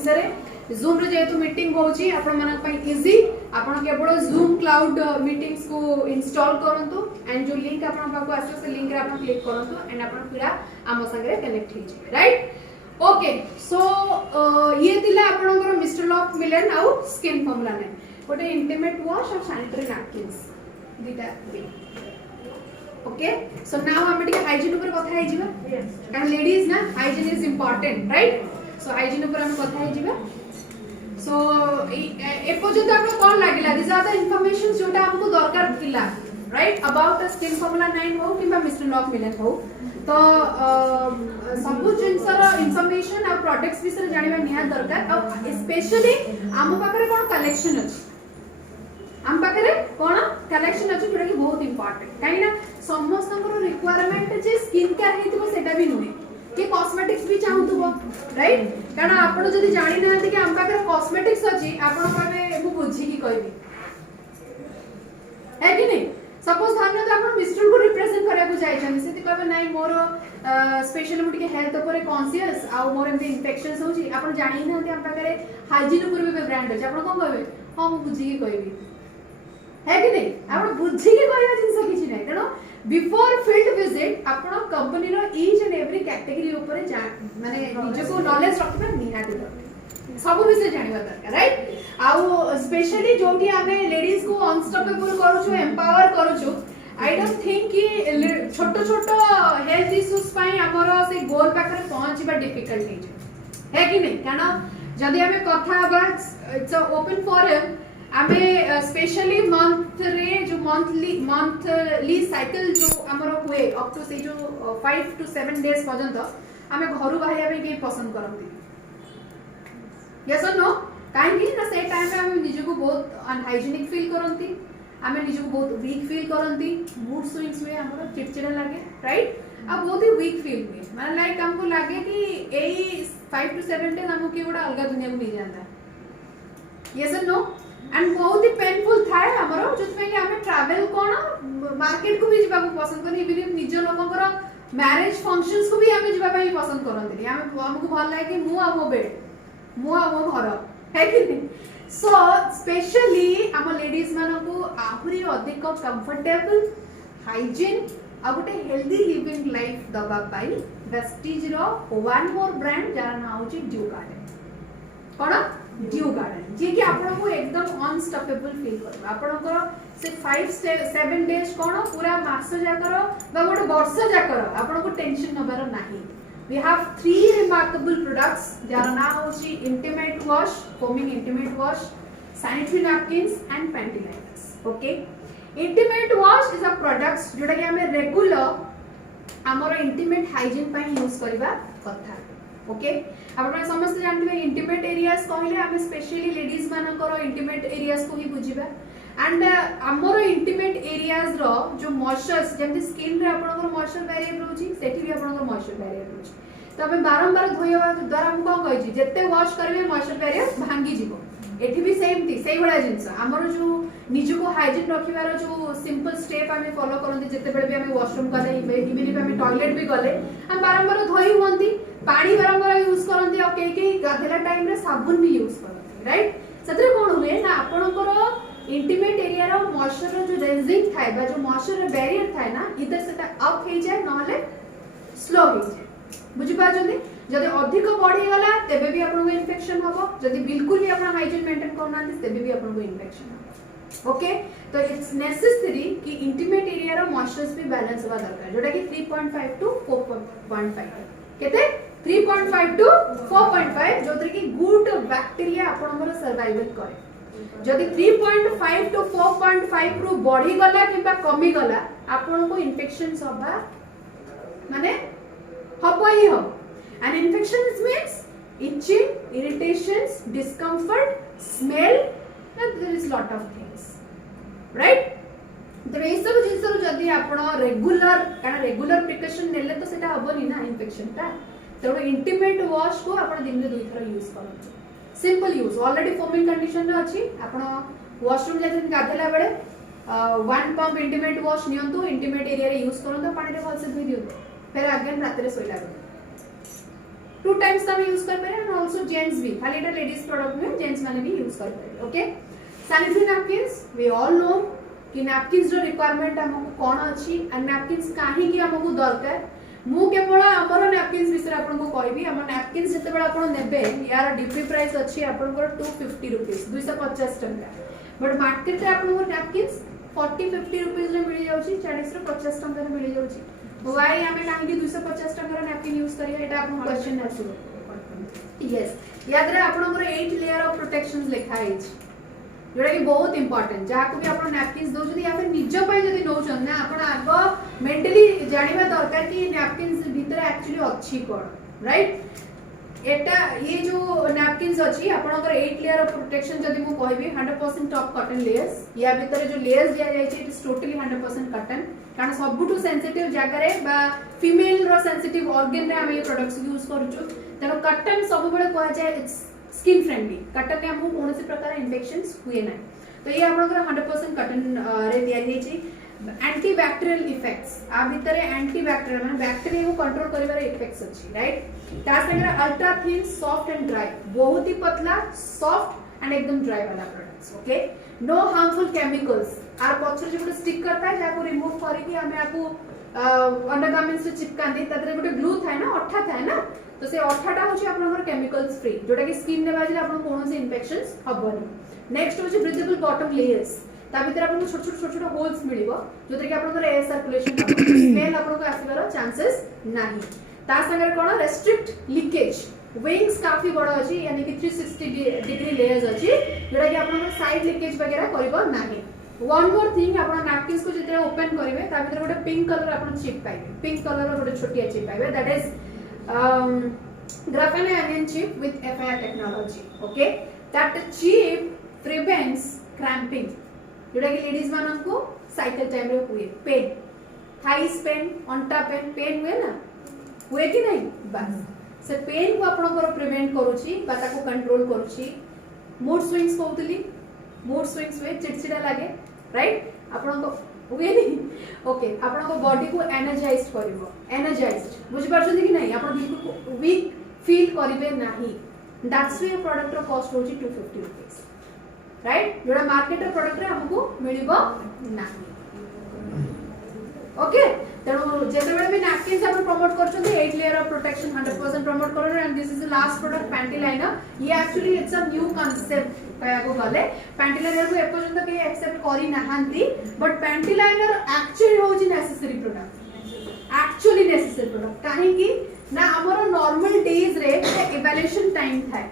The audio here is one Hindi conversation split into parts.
विषय जूम रे जेतु मीटिंग होची आपण मानक पई इजी आपण केवल जूम क्लाउड मीटिंग्स को इंस्टॉल करंतु एंड जो लिंक आपण पाको आसे से लिंक रे आपण क्लिक करंतु एंड आपण पूरा आम संगे कनेक्ट हो जाए राइट ओके सो ये दिला आपनकर मिस्टर लॉक मिलन आउ स्किन फॉर्मूला ने गोटे इंटीमेट वॉश और सैनिटरी नैपकिन्स दिटा ओके सो नाउ हम टिके हाइजीन ऊपर कथा हे जिबा कारण लेडीज ना hygiene is important right so hygiene ऊपर हम कथा हे जिबा सो ए पर्यंत आपन कोन लागिला दिस आर द इंफॉर्मेशन जोटा हमको दरकार थिला right about the skin formula 9 हो किबा मिस्टर लॉक मिलन हो तो सब जिनसर इंफॉर्मेशन आ प्रोडक्ट्स विषय जानिबा निया दरकार और स्पेशली आम पाखरे कोन कलेक्शन अछि आम पाखरे कोन कलेक्शन अछि जोटा कि बहुत इंपोर्टेंट काई ना समस्त रिक्वायरमेंट जे स्किन केयर हेतिबो सेटा भी नुहे कि कॉस्मेटिक्स भी चाहूतबो राइट कारण आपण जदी जानि ना कि आम पाखरे कॉस्मेटिक्स अछि आपण कहबे मु बुझी की कहबी है कि नहीं सपोज धान्य तो आपण मिस्टर को रिप्रेजेंट करिया को जाय छन सेति कहबे नाही मोर स्पेशली मुटिके हेल्थ ऊपर कॉन्शियस आ मोर एमते इन्फेक्शंस होची आपण जानि ना हम पाखरे हाइजीन ऊपर भी ब्रांड अछि आपण कोन कहबे हां मु बुझी की कहबी है कि नहीं आपण बुझी की कहबा जिंस किछि नै तेनो बिफोर फील्ड विजिट आपण कंपनी रो ईच एंड एवरी कैटेगरी ऊपर माने निजे को नॉलेज रखबा निहाती सब विषय जानिबा दरकार राइट आउ स्पेशली जोटी आमे लेडीज को अनस्टॉपेबल करू छु एम्पावर करू छु आई डोंट थिंक कि छोटो छोटो हेल्थ इश्यूज पई हमरो से गोल पाखरे पहुंचबा डिफिकल्ट है कि नहीं कारण जदी हमें कथा बा इट्स ओपन फोरम आमे स्पेशली मंथ रे जो मंथली साइकिल जो हमरो हुए अप टू से जो 5 to 7 डेज पर्यंत आमे घरु बाहर आबे के पसंद करंती यस और नो काहे ना से टाइम में हम निजे को बहुत अनहाइजीनिक फील करंती हमें निजे को बहुत वीक फील करंती मूड स्विंग्स हुए हमरो चिड़चिड़ा लागे राइट अब बहुत ही वीक फील हुए माने लाइक हमको लागे कि एई 5 to 7 डेज हमको के बड़ा अलग दुनिया में नहीं जाता यस और नो एंड बहुत ही पेनफुल थाए हमरो जतमे कि हमें ट्रैवल कोन मार्केट को भी जीवा को पसंद करनी इवन निज लोककर मैरिज फंक्शंस को भी हमें जीवा पई पसंद करंती हमको भल लागे कि मु आ मो बेड मो घर है कि नहीं सो स्पेशली आम लेडीज मान को आहुरी अधिक कंफर्टेबल हाइजीन आ गोटे हेल्दी लिविंग लाइफ दबा पाई वेस्टिज रो वन मोर ब्रांड जार ना होची ड्यू गार्डन कोन ड्यू गार्डन जे कि आपन को एकदम अनस्टॉपेबल फील करबा आपन को से 5-7 डेज कोन पूरा मास जाकर बा गोटे वर्ष जाकर आपन को टेंशन नबार नाही we have 3 remarkable products jar na hochi intimate wash foaming intimate wash sanitary napkins and panty liners okay intimate wash is a products जोटा कि हमें रेगुलर हमर इंटीमेट हाइजीन पई यूज करबा कथा ओके आपण समस्त जानबे इंटीमेट एरियाज कहले हमें स्पेशली लेडीज मानकर इंटीमेट एरियाज को ही बुझिबा एंड हमर इंटीमेट एरियाज रो जो मॉइस्चर्स जेंति स्किन रे आपनकर मॉइस्चर बैरियर रहउची सेठी भी आपनकर मॉइस्चर बैरियर रहउची तो हमें बारंबार धोइबा द्वारा हम कोन कहै छी जत्ते वॉश करबे मॉइस्चर बैरियर भांगी जीवो एठी भी सेम थी सही बडा जिंस हमर जो निज को हाइजीन रखिबार जो सिंपल स्टेप हमें फॉलो करंती जत्ते बेले भी हमें वॉशरूम गले इवन इफ हमें टॉयलेट भी गले हम बारंबार धोई हुंती पानी बारंबार यूज करंती और के गाधेला टाइम रे साबुन भी यूज करंती राइट सतरे कोन हुए ना आपनकर इंटीमेट एरिया रो मॉइस्चर जो रेजिंग थाए बा जो मॉइस्चर बैरियर थाए ना इधर सेटा अप हे जाय नहले स्लो हो जाय बुझी पाजोनी जदि अधिक बढ़ी गला तबे भी आपन को इन्फेक्शन होबो जदि बिल्कुल भी आपन हाइजीन मेंटेन करना तबे भी आपन को इन्फेक्शन होबो ओके तो इट्स नेसेसरी कि इंटीमेट एरिया रो मॉइस्चर्स भी बैलेंस होबा दरकार जोटा कि 3.5 to 4.5 केते 3.5 to 4.5 जोतरे कि गुड बैक्टीरिया आपन सर्वाइवल करे जदि 3.5 to 4.5 रु बढ़ी गला किबा कमी गला आपन को इन्फेक्शन होबा माने हबो ही हो an infection means itching irritations discomfort smell and there is lot of things right तो ये सब जिंस जदि आपण रेगुलर कारण रेगुलर प्रिकॉशन नेले तो सेटा हबोनी ना इन्फेक्शन ता तो इंटीमेट वॉश को आपण दिन में 2 थर यूज करन simple use already foaming condition रे अछि आपण वॉशरूम जे गाधेला बेले 1 पंप इंटीमेट वॉश नियंतु इंटीमेट एरिया रे यूज करन पानी रे भल से धोई दियो फिर अगेन रात रे सोइला 2 टाइम्स हम यूज कर पारे एंड आल्सो जे जेंट्स भी खाली एटा लेडीज प्रोडक्ट में जेंट्स माने भी यूज कर पारे okay sanitary napkins we all know कि नैपकिन्स रो रिक्वायरमेंट हमको कोन अछि एंड नैपकिन्स काहे कि हमको दरकार मु केवल हमर नैपकिन्स विषय आपन को कहबी हमर नैपकिन्स जते बेला आपन नेबे यार डीपी प्राइस अछि आपन को 250 रुपीस 250 टका बट मार्केट रे आपन को नैपकिन्स 40-50 रुपीस रे मिली जाउची 40 रे 50 टका रे मिली जाउची व्हाई हमें काहे कि 250 टका रे नैपकिन यूज करिया एटा आपन क्वेश्चन आछो यस याद रे आपन को 8 लेयर ऑफ प्रोटेक्शंस लिखा है जोड़ा कि बहुत इंपोर्टेंट जहाँ को भी आप नैपकिन्स दौरान या फिर निज जदि नौन ना आप आग मेंटली जानवा दरकार कि नैपकिन्स भितर एक्चुअली अच्छी कौन राइट एटा ये जो नैपकिन्स अच्छी आपनकर 8 लेयर ऑफ प्रोटेक्शन जदि मु कहबी 100% टॉप कॉटन लेयर्स या भितर जो लेयर्स दिया जाय छै इट इज टोटली 100% कॉटन कारण सबुठु सेंसिटिव जगह रे बा फीमेल रो सेंसिटिव ऑर्गन रे हम ये प्रोडक्ट्स यूज करूछु तेनो कॉटन सब बेले कहै छै इट्स स्किन फ्रेंडली कॉटन ने हमहु कोनोसी प्रकार इन्फेक्शंस हुए ना तो ये आपनकर 100% कॉटन रे दिया जाय छै एंटी बैक्टीरियल इफेक्ट्स आ भीतर एंटी बैक्टीरियल माने बैक्टीरिया को कंट्रोल करिवार इफेक्ट्स अछि राइट ता संगे ultra thin soft and dry बहुत ही पतला सॉफ्ट एंड एकदम ड्राई वाला products okay no harmful chemicals आर पछर जो स्टिकर था जाको रिमूव करके हमें आपको अंडरगार्मेंट्स से चिपकांदी ततरे गोटे ग्लू थाए ना अठा थाए ना तो से अठाटा होची आपनकर केमिकल्स फ्री जोटा कि स्किन ने बाजिले आपन कोनोसी इन्फेक्शंस हबनी नेक्स्ट होची ब्रीथेबल बॉटम लेयर्स ता भीतर आपन छोट छोट होल्स मिलिबो जोतरे कि आपनकर एयर सर्कुलेशन हबो स्मेल आपन को आसीबार चांसेस नाही ता संगे कोन रेस्ट्रिक्ट लीकेज विंग्स काफी बड़ अछि यानी कि 360 डिग्री लेयर्स अछि जोटा कि आपन साइड लीकेज वगैरह करिबो नाही वन मोर थिंग आपन नैपकिन्स को जिते ओपन करिवे ता भीतर गोटे पिंक कलर आपन चिप पाइबे पिंक कलर गोटे छोटिया चिप पाइबे that is graphene onion chip with FIR technology okay that chip prevents cramping जोटा कि लेडीज मानन को साइकिल टाइम रे हुए पेन थाइस पेन अंटा पेन हुए ना हुए कि नहीं बस से पेन को आपण को प्रिवेंट करूची बा ताको कंट्रोल करूची मूड स्विंग्स कहउतली मूड स्विंग्स वे चिड़चिड़ा लागे राइट आपण को हुए नहीं ओके आपण को बॉडी को एनर्जाइज्ड करिवो एनर्जाइज्ड बुझ परछथि कि नहीं आपण बिल्कुल वीक फील करिवे नाही दैट्स व्हाई प्रोडक्ट रो कॉस्ट होची 250 रुपीस राइट जोड़ा मार्केट रो प्रोडक्ट रे हमको मिलिबो नाही ओके तेणु जेते बेले भी नैपकिन्स आपण प्रमोट करछथि 8 लेयर ऑफ प्रोटेक्शन 100% प्रमोट करो and this is the last product panty liner ये actually it's a new concept कया को गले पैंटी लाइनर को एपर्यंत के एक्सेप्ट करी नाहंती बट पैंटी लाइनर एक्चुअली होची necessary product actually necessary product काहे कि ना हमर नॉर्मल डेज रे इवैल्यूएशन टाइम था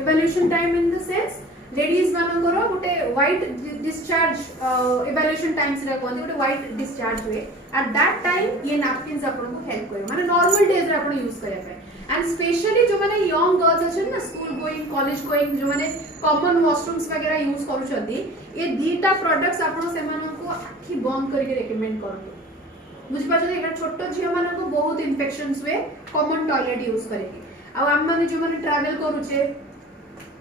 evaluation time in the sense ladies मानकर गोटे व्हाइट डिस्चार्ज इवैल्यूएशन टाइम से कहते गोटे व्हाइट डिस्चार्ज हुए एट दैट टाइम ये नैपकिन्स आपन को हेल्प करे माने नॉर्मल डेज रे आपन यूज करे पे एंड स्पेशली जो माने यंग गर्ल्स अछन ना स्कूल गोइंग कॉलेज गोइंग जो माने कॉमन वॉशरूम्स वगैरह यूज करू छथि ये दीटा प्रोडक्ट्स आपन से मानन को आखी बंद करके रेकमेंड करबो बुझ पाछे एटा छोटो झियो मानन को बहुत इन्फेक्शंस हुए कॉमन टॉयलेट यूज करके आ हम माने जो माने ट्रैवल करू छे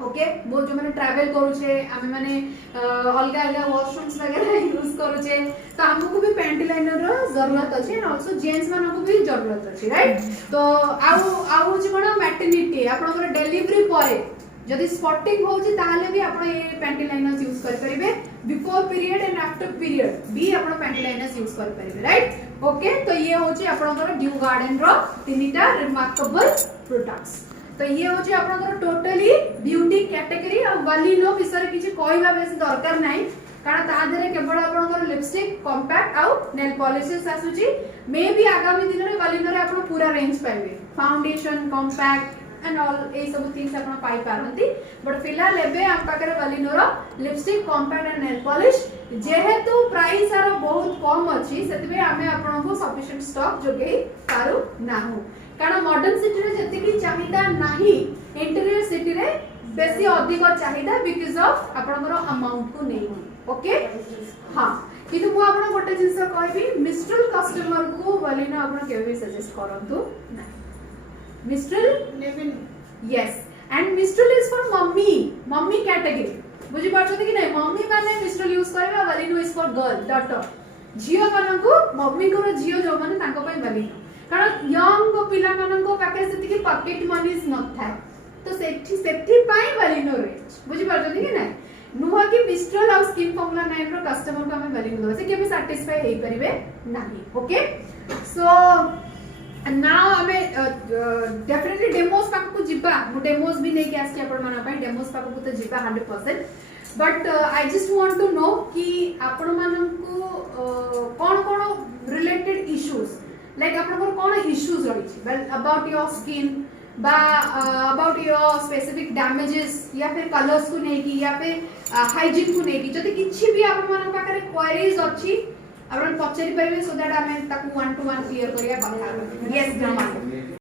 ओके वो जो मैंने ट्रैवल करू छे हमें माने अलग अलग वॉशरूम्स वगैरह यूज करू छे तो हमको भी पैंटी लाइनर रो जरूरत अछि एंड आल्सो जेंट्स मानको भी जरूरत अछि राइट तो आउ जे कोन मैटरनिटी आपनकर डिलीवरी परे जदि स्पॉटिंग होची ताले भी आपण ये पैंटी लाइनर्स यूज कर परिबे before period and after period भी आपण पैंटी लाइनर्स यूज कर परिबे राइट ओके तो ये होची आपनकर ड्यू गार्डन रो तीनटा रिमार्केबल प्रोडक्ट्स तो ये होची आपनकर टोटली ब्यूटी कैटेगरी और वालिनो विषय किछि कहबा बेसी दरकार नाही कारण ता देरे केवल आपनकर लिपस्टिक कॉम्पैक्ट आउ नेल पॉलिशेस आसुची मे बी आगामी दिन रे वालिनो रे आपण पूरा रेंज पाइबे foundation compact and all a सब थिंग्स आपण पाई पारंती बट फिलहाल एबे हम पाकर वालिनो रो lipstick compact and nail polish जेहेतु प्राइस आरो बहुत कम अछि सेतबे हमें आपण को सफिशिएंट स्टॉक जोगेई पारु नाहु कारण मॉडर्न सिटी रे जति की चाहिदा नाही इंटीरियर सिटी रे बेसी अधिक चाहिदा बिकॉज़ ऑफ आपनकर अमाउंट को नहीं ओके हां किंतु मु आपण गोटे जिंस कहबी मिस्ट्रल कस्टमर को वालिनो आपण केबे सजेस्ट करंतु ना मिस्ट्रल नेविन यस एंड मिस्ट्रल इज फॉर मम्मी कैटेगरी बुझी पाछथि कि नहीं मम्मी माने मिस्ट्रल यूज करबा वालिनो इज फॉर गर्ल डॉटर जियो मानन को मम्मी को जियो जो माने तांको पय वालिनो कारण यंग पिला मानन को पाके सेति कि पॉकेट मनीज न थाए तो सेठी पाई वैलिनो रेंज बुझी पारछन कि नै नुह कि मिस्ट्रल और स्किन फॉर्मूला 9 रो कस्टमर को हमें वैलिनो दो से केबे सैटिस्फाई हेई परिबे नाही ओके सो नाउ हमें डेफिनेटली डेमोस पाक को जिबा मु डेमोस भी नहीं के आसी आपण माना पाई डेमोस पाक को तो जिबा 100% but I just want to know कि आपण मानन को कोन कोन रिलेटेड इश्यूज लाइक आपण को कोन इश्यूज रही वेल अबाउट योर स्किन बा अबाउट योर स्पेसिफिक डैमेजेस या फिर कलर्स को नहीं की या फिर हाइजीन को नहीं की जति किछि भी आपण मानन पाकरे क्वेरीज अछि आपण पचरी परिबे सो दैट हमें ताकू 1 to 1 क्लियर करिया बात यस